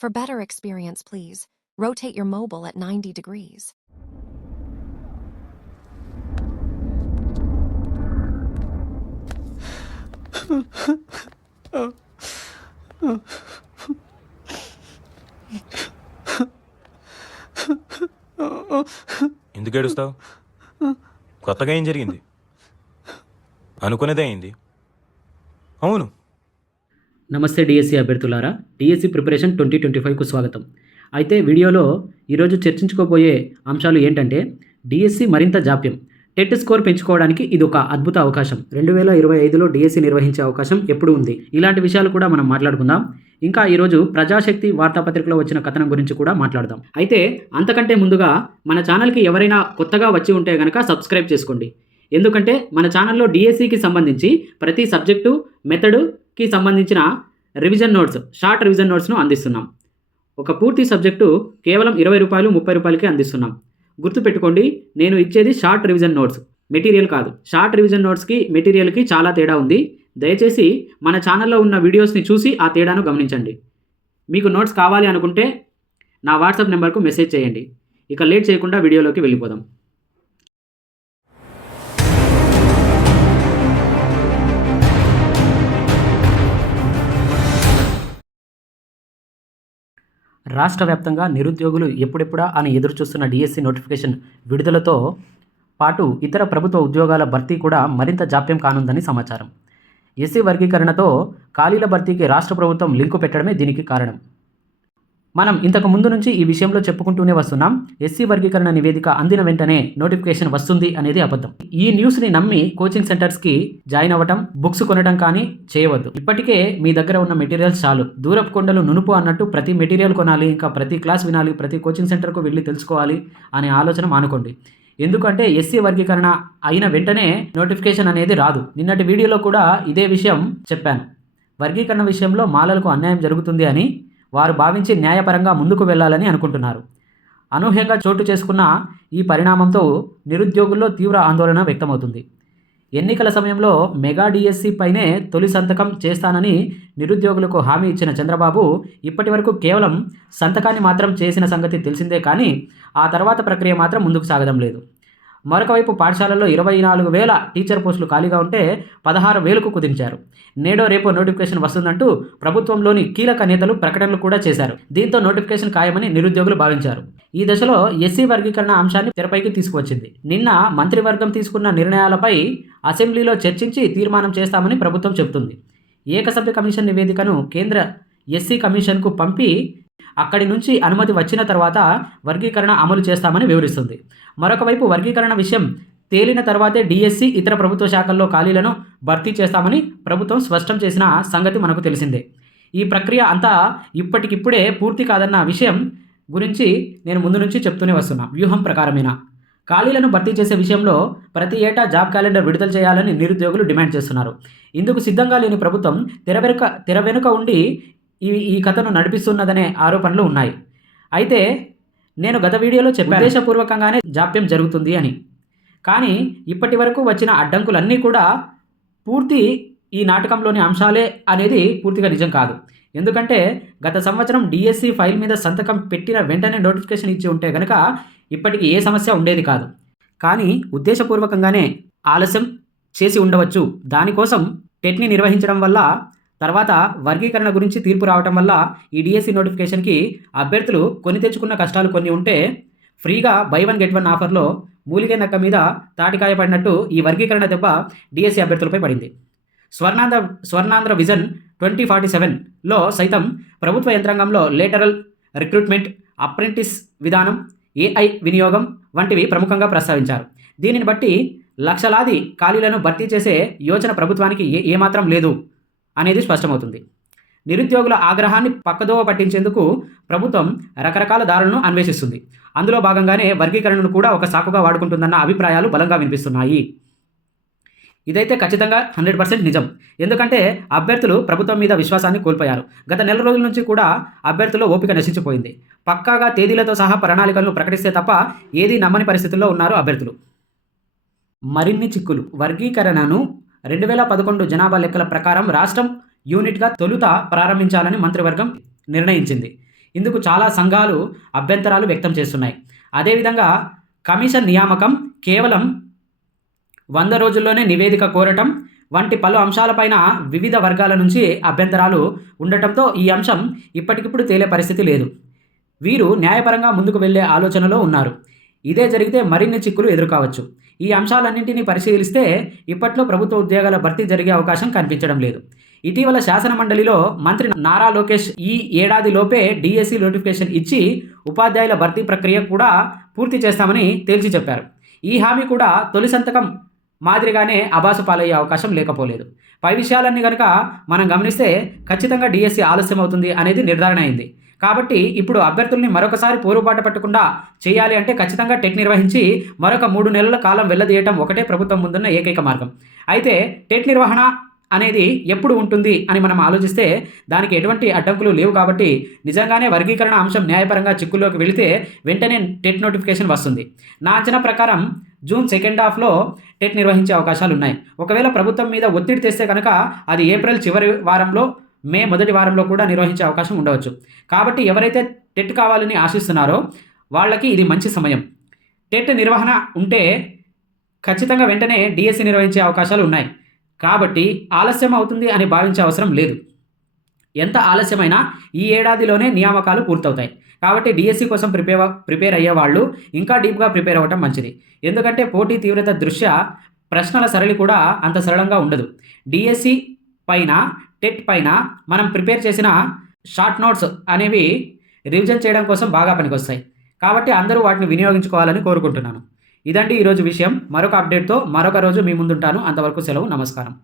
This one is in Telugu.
For better experience, please rotate your mobile at 90 degrees. ఎందుకు ఏడుస్తావు కొత్తగా ఏం జరిగింది అనుకునేదే అయింది అవును నమస్తే డిఎస్సి అభ్యర్థులారా. డిఎస్సి ప్రిపరేషన్ ట్వంటీ ట్వంటీ ఫైవ్కు స్వాగతం. అయితే వీడియోలో ఈరోజు చర్చించుకోబోయే అంశాలు ఏంటంటే డిఎస్సి మరింత జాప్యం. టెట్ స్కోర్ పెంచుకోవడానికి ఇది ఒక అద్భుత అవకాశం. రెండు వేల ఇరవై ఐదులో డిఎస్సి నిర్వహించే అవకాశం ఎప్పుడు ఉంది. ఇలాంటి విషయాలు కూడా మనం మాట్లాడుకుందాం. ఇంకా ఈరోజు ప్రజాశక్తి వార్తాపత్రికలో వచ్చిన కథనం గురించి కూడా మాట్లాడదాం. అయితే అంతకంటే ముందుగా మన ఛానల్కి ఎవరైనా కొత్తగా వచ్చి ఉంటే కనుక సబ్స్క్రైబ్ చేసుకోండి. ఎందుకంటే మన ఛానల్లో డిఎస్సికి సంబంధించి ప్రతి సబ్జెక్టు మెథడుకి సంబంధించిన రివిజన్ నోట్స్ షార్ట్ రివిజన్ నోట్స్ను అందిస్తున్నాం. ఒక పూర్తి సబ్జెక్టు కేవలం ఇరవై రూపాయలు ముప్పై రూపాయలకి అందిస్తున్నాం. గుర్తుపెట్టుకోండి నేను ఇచ్చేది షార్ట్ రివిజన్ నోట్స్ మెటీరియల్ కాదు. షార్ట్ రివిజన్ నోట్స్కి మెటీరియల్కి చాలా తేడా ఉంది. దయచేసి మన ఛానల్లో ఉన్న వీడియోస్ని చూసి ఆ తేడాను గమనించండి. మీకు నోట్స్ కావాలి అనుకుంటే నా వాట్సాప్ నెంబర్కు మెసేజ్ చేయండి. ఇక లేట్ చేయకుండా వీడియోలోకి వెళ్ళిపోదాం. రాష్ట్ర వ్యాప్తంగా నిరుద్యోగులు ఎప్పుడెప్పుడా అని ఎదురుచూస్తున్న డిఎస్సి నోటిఫికేషన్ విడుదలతో పాటు ఇతర ప్రభుత్వ ఉద్యోగాల భర్తీ కూడా మరింత జాప్యం కానుందని సమాచారం. ఎస్సీ వర్గీకరణతో ఖాళీల భర్తీకి రాష్ట్ర ప్రభుత్వం లింకు పెట్టడమే దీనికి కారణం. మనం ఇంతకు ముందు నుంచి ఈ విషయంలో చెప్పుకుంటూనే వస్తున్నాం. ఎస్సీ వర్గీకరణ నివేదిక అందిన వెంటనే నోటిఫికేషన్ వస్తుంది అనేది అబద్ధం. ఈ న్యూస్ని నమ్మి కోచింగ్ సెంటర్స్కి జాయిన్ అవ్వటం బుక్స్ కొనడం కానీ చేయవద్దు. ఇప్పటికే మీ దగ్గర ఉన్న మెటీరియల్స్ చాలు. దూరపు కొండలు నునుపు అన్నట్టు ప్రతి మెటీరియల్ కొనాలి ఇంకా ప్రతి క్లాస్ వినాలి ప్రతి కోచింగ్ సెంటర్కు వెళ్ళి తెలుసుకోవాలి అనే ఆలోచన మానుకోండి. ఎందుకంటే ఎస్సీ వర్గీకరణ అయిన వెంటనే నోటిఫికేషన్ అనేది రాదు. నిన్నటి వీడియోలో కూడా ఇదే విషయం చెప్పాను. వర్గీకరణ విషయంలో మాలలకు అన్యాయం జరుగుతుంది అని వారు భావించి న్యాయపరంగా ముందుకు వెళ్ళాలని అనుకుంటున్నారు. అనూహ్యంగా చోటు చేసుకున్న ఈ పరిణామంతో నిరుద్యోగుల్లో తీవ్ర ఆందోళన వ్యక్తమవుతుంది. ఎన్నికల సమయంలో మెగా డిఎస్సి పైనే తొలి సంతకం చేస్తానని నిరుద్యోగులకు హామీ ఇచ్చిన చంద్రబాబు ఇప్పటి వరకు కేవలం సంతకాన్ని మాత్రం చేసిన సంగతి తెలిసిందే కానీ ఆ తర్వాత ప్రక్రియ మాత్రం ముందుకు సాగడం లేదు. మరొకవైపు పాఠశాలలో పాఠశాలల్లో ఇరవై నాలుగు వేల టీచర్ పోస్టులు ఖాళీగా ఉంటే పదహారు వేలకు కుదించారు. నేడో రేపో నోటిఫికేషన్ వస్తుందంటూ ప్రభుత్వంలోని కీలక నేతలు ప్రకటనలు కూడా చేశారు. దీంతో నోటిఫికేషన్ ఖాయమని నిరుద్యోగులు భావించారు. ఈ దశలో ఎస్సీ వర్గీకరణ అంశాన్ని తెరపైకి తీసుకువచ్చింది. నిన్న మంత్రివర్గం తీసుకున్న నిర్ణయాలపై అసెంబ్లీలో చర్చించి తీర్మానం చేస్తామని ప్రభుత్వం చెబుతుంది. ఏకసభ్య కమిషన్ నివేదికను కేంద్ర ఎస్సీ కమిషన్కు పంపి అక్కడి నుంచి అనుమతి వచ్చిన తర్వాత వర్గీకరణ అమలు చేస్తామని వివరిస్తుంది. మరొక వైపు వర్గీకరణ విషయం తేలిన తర్వాతే డిఎస్సి ఇతర ప్రభుత్వ శాఖల్లో ఖాళీలను భర్తీ చేస్తామని ప్రభుత్వం స్పష్టం చేసిన సంగతి మనకు తెలిసిందే. ఈ ప్రక్రియ అంతా ఇప్పటికిప్పుడే పూర్తి కాదన్న విషయం గురించి నేను ముందు నుంచి చెప్తూనే వస్తున్నా. వ్యూహం ప్రకారమేనా? ఖాళీలను భర్తీ చేసే విషయంలో ప్రతి ఏటా జాబ్ క్యాలెండర్ విడుదల చేయాలని నిరుద్యోగులు డిమాండ్ చేస్తున్నారు. ఇందుకు సిద్ధంగా లేని ప్రభుత్వం తెర వెనుక తెర వెనుక ఉండి ఈ ఈ కథను నడిపిస్తున్నదనే ఆరోపణలు ఉన్నాయి. అయితే నేను గత వీడియోలో చెప్పాను. ఉద్దేశపూర్వకంగానే జాప్యం జరుగుతుంది అని. కానీ ఇప్పటి వరకు వచ్చిన అడ్డంకులన్నీ కూడా పూర్తి ఈ నాటకంలోని అంశాలే అనేది పూర్తిగా నిజం కాదు. ఎందుకంటే గత సంవత్సరం డిఎస్సి ఫైల్ మీద సంతకం పెట్టిన వెంటనే నోటిఫికేషన్ ఇచ్చి ఉంటే కనుక ఇప్పటికి ఏ సమస్య ఉండేది కాదు. కానీ ఉద్దేశపూర్వకంగానే ఆలస్యం చేసి ఉండవచ్చు. దానికోసం టెట్ని నిర్వహించడం వల్ల తర్వాత వర్గీకరణ గురించి తీర్పు రావటం వల్ల ఈ డిఎస్సి నోటిఫికేషన్కి అభ్యర్థులు కొని తెచ్చుకున్న కష్టాలు కొన్ని ఉంటే ఫ్రీగా బై వన్ గెట్ వన్ ఆఫర్లో మూలిగే నక్క మీద తాటికాయ పడినట్టు ఈ వర్గీకరణ దెబ్బ డిఎస్సి అభ్యర్థులపై పడింది. Swarnandhra Swarnandhra vision twenty forty సెవెన్లో సైతం ప్రభుత్వ యంత్రాంగంలో లేటరల్ రిక్రూట్మెంట్ అప్రెంటిస్ విధానం ఏఐ వినియోగం వంటివి ప్రముఖంగా ప్రస్తావించారు. దీనిని బట్టి లక్షలాది ఖాళీలను భర్తీ చేసే యోచన ప్రభుత్వానికి ఏ ఏమాత్రం లేదు. అనేది స్పష్టమవుతుంది. నిరుద్యోగుల ఆగ్రహాన్ని పక్కదోవ పట్టించేందుకు ప్రభుత్వం రకరకాల దారులను అన్వేషిస్తుంది. అందులో భాగంగానే వర్గీకరణను కూడా ఒక సాకుగా వాడుకుంటుందన్న అభిప్రాయాలు బలంగా వినిపిస్తున్నాయి. ఇదైతే ఖచ్చితంగా హండ్రెడ్ పర్సెంట్ నిజం. ఎందుకంటే అభ్యర్థులు ప్రభుత్వం మీద విశ్వాసాన్ని కోల్పోయారు. గత నెల రోజుల నుంచి కూడా అభ్యర్థుల ఓపిక నశించిపోయింది. పక్కాగా తేదీలతో సహా ప్రణాళికలను ప్రకటిస్తే తప్ప ఏదీ నమ్మని పరిస్థితుల్లో ఉన్నారు అభ్యర్థులు. మరిన్ని చిక్కులు. వర్గీకరణను రెండు వేల పదకొండు జనాభా లెక్కల ప్రకారం రాష్ట్రం యూనిట్గా తొలుత ప్రారంభించాలని మంత్రివర్గం నిర్ణయించింది. ఇందుకు చాలా సంఘాలు అభ్యంతరాలు వ్యక్తం చేస్తున్నాయి. అదేవిధంగా కమిషన్ నియామకం కేవలం వంద రోజుల్లోనే నివేదిక కోరటం వంటి పలు అంశాలపైన వివిధ వర్గాల నుంచి అభ్యంతరాలు ఉండటంతో ఈ అంశం ఇప్పటికిప్పుడు తేలే పరిస్థితి లేదు. వీరు న్యాయపరంగా ముందుకు వెళ్ళే ఆలోచనలో ఉన్నారు. ఇదే జరిగితే మరిన్ని చిక్కులు ఎదుర్కోవచ్చు. ఈ అంశాలన్నింటినీ పరిశీలిస్తే ఇప్పట్లో ప్రభుత్వ ఉద్యోగాల భర్తీ జరిగే అవకాశం కనిపించడం లేదు. ఇటీవల శాసన మండలిలో మంత్రి నారా లోకేష్ ఈ ఏడాది లోపే డిఎస్సి నోటిఫికేషన్ ఇచ్చి ఉపాధ్యాయుల భర్తీ ప్రక్రియ కూడా పూర్తి చేస్తామని తేల్చి చెప్పారు. ఈ హామీ కూడా తొలి సంతకం మాదిరిగానే అబాసు పాలయ్యే అవకాశం లేకపోలేదు. పై విషయాలన్నీ కనుక మనం గమనిస్తే ఖచ్చితంగా డిఎస్సి ఆలస్యం అవుతుంది అనేది నిర్ధారణ అయింది. కాబట్టి ఇప్పుడు అభ్యర్థుల్ని మరొకసారి పోరుబాట పట్టకుండా చేయాలి అంటే ఖచ్చితంగా టెట్ నిర్వహించి మరొక మూడు నెలల కాలం వెళ్ళదీయటం ఒకటే ప్రభుత్వం ముందున్న ఏకైక మార్గం. అయితే టెట్ నిర్వహణ అనేది ఎప్పుడు ఉంటుంది అని మనం ఆలోచిస్తే దానికి ఎటువంటి అడ్డంకులు లేవు కాబట్టి నిజంగానే వర్గీకరణ అంశం న్యాయపరంగా చిక్కుల్లోకి వెళితే వెంటనే టెట్ నోటిఫికేషన్ వస్తుంది. నా అంచనా ప్రకారం జూన్ సెకండ్ హాఫ్లో టెట్ నిర్వహించే అవకాశాలు ఉన్నాయి ఒకవేళ ప్రభుత్వం మీద ఒత్తిడి తెస్తే కనుక అది ఏప్రిల్ చివరి వారంలో మే మొదటి వారంలో కూడా నిర్వహించే అవకాశం ఉండవచ్చు. కాబట్టి ఎవరైతే టెట్ కావాలని ఆశిస్తున్నారో వాళ్ళకి ఇది మంచి సమయం. టెట్ నిర్వహణ ఉంటే ఖచ్చితంగా వెంటనే డిఎస్సి నిర్వహించే అవకాశాలు ఉన్నాయి. కాబట్టి ఆలస్యం అవుతుంది అని భావించే అవసరం లేదు. ఎంత ఆలస్యమైనా ఈ ఏడాదిలోనే నియామకాలు పూర్తవుతాయి. కాబట్టి డిఎస్సి కోసం ప్రిపేర్ ప్రిపేర్ అయ్యే వాళ్ళు ఇంకా డీప్గా ప్రిపేర్ అవ్వటం మంచిది. ఎందుకంటే పోటీ తీవ్రత దృష్ట్యా ప్రశ్నల సరళి కూడా అంత సరళంగా ఉండదు. డిఎస్సి పైన టెట్ పైన మనం ప్రిపేర్ చేసిన షార్ట్ నోట్స్ అనేవి రివిజన్ చేయడం కోసం బాగా పనికొస్తాయి. కాబట్టి అందరూ వాటిని వినియోగించుకోవాలని కోరుకుంటున్నాను. ఇదండి ఈరోజు విషయం. మరొక అప్డేట్తో మరొక రోజు మీ ముందుంటాను. అంతవరకు సెలవు. నమస్కారం.